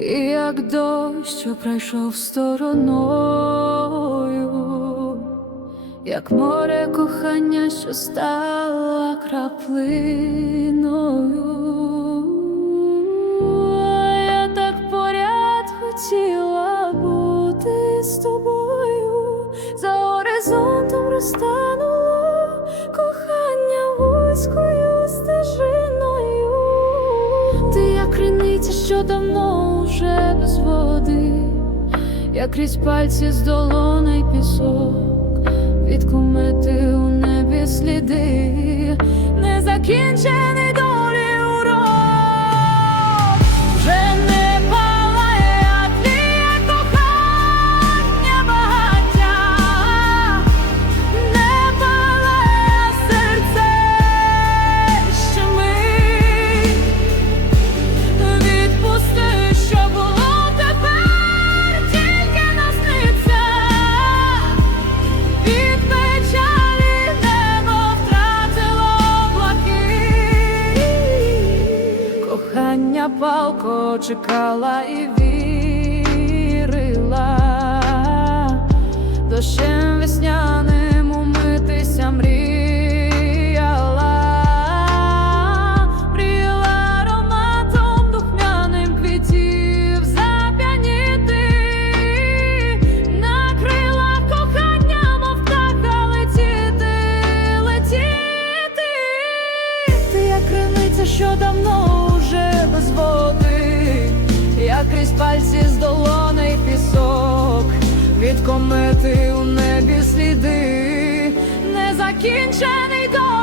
Як дощ, що пройшов стороною, як море кохання, що стало краплиною. Я так поряд хотіла бути з тобою, за горизонтом розтануло кохання вузькою стежиною. Ти як криниця, що давно як крізь пальці з долоней пісок, від комети Кохання палко чекала і вірила, дощем весняним умитися мріяла, мріяла духмяним квітів зап'яніти, на крилах кохання, мов летіти, летіти. Ти як криниця, що давно уже без води, як крізь пальці з долоней пісок, від комети у небі сліди, незакінчений до